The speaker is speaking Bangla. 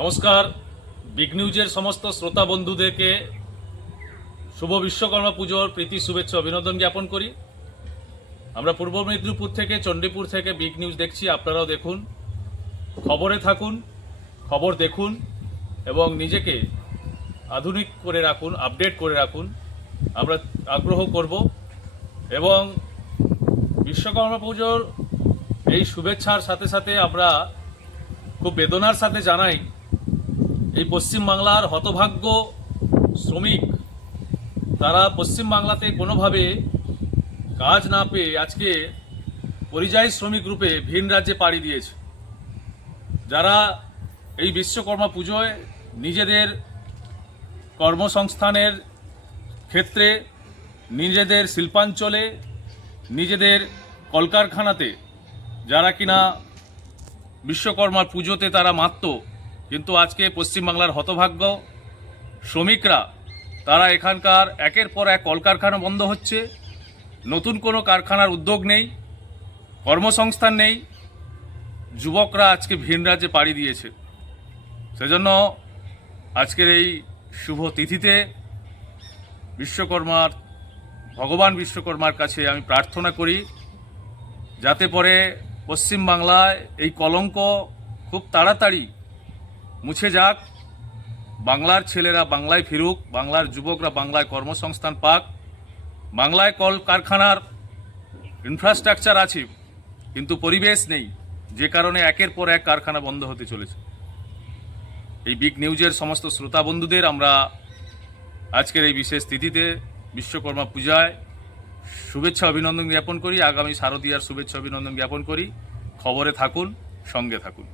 নমস্কার। বিগ নিউজের সমস্ত শ্রোতা বন্ধুদেরকে শুভ বিশ্বকর্মা পুজোর প্রীতি শুভেচ্ছা অভিনন্দন জ্ঞাপন করি। আমরা পূর্ব মেদিনীপুর থেকে চণ্ডীপুর থেকে বিগ নিউজ দেখছি, আপনারাও দেখুন, খবরে থাকুন, খবর দেখুন এবং নিজেকে আধুনিক করে রাখুন, আপডেট করে রাখুন। আমরা আগ্রহ করব এবং বিশ্বকর্মা পুজোর এই শুভেচ্ছার সাথে সাথে আমরা খুব বেদনার সাথে জানাই এই পশ্চিমবাংলার হতভাগ্য শ্রমিক, তারা পশ্চিমবাংলাতে কোনোভাবে কাজ না পেয়ে আজকে পরিযায়ী শ্রমিক রূপে ভিন রাজ্যে পাড়ি দিয়েছে। যারা এই বিশ্বকর্মা পুজোয় নিজেদের কর্মসংস্থানের ক্ষেত্রে, নিজেদের শিল্পাঞ্চলে, নিজেদের কলকারখানাতে যারা কিনা বিশ্বকর্মার পুজোতে তারা মাতত, কিন্তু আজকে পশ্চিমবাংলার হতভাগ্য শ্রমিকরা তারা এখানকার একের পর এক কলকারখানা বন্ধ হচ্ছে, নতুন কোনো কারখানার উদ্যোগ নেই, কর্মসংস্থান নেই, যুবকরা আজকে ভিন রাজ্যে পাড়ি দিয়েছে। সেজন্য আজকের এই শুভ তিথিতে ভগবান বিশ্বকর্মার কাছে আমি প্রার্থনা করি যাতে পরে পশ্চিমবাংলায় এই কলঙ্ক খুব তাড়াতাড়ি মুছে যাক, বাংলার ছেলেরা বাংলায় ফিরুক, বাংলার যুবকরা বাংলায় কর্মসংস্থান পাক। বাংলায় কল কারখানার ইনফ্রাস্ট্রাকচার আছে কিন্তু পরিবেশ নেই, যে কারণে একের পর এক কারখানা বন্ধ হতে চলেছে। এই বিগ নিউজের সমস্ত শ্রোতা বন্ধুদের আমরা আজকের এই বিশেষ তিথিতে বিশ্বকর্মা পূজায় শুভেচ্ছা অভিনন্দন জ্ঞাপন করি, আগামী শারদীয়ার শুভেচ্ছা অভিনন্দন জ্ঞাপন করি। খবরে থাকুন, সঙ্গে থাকুন।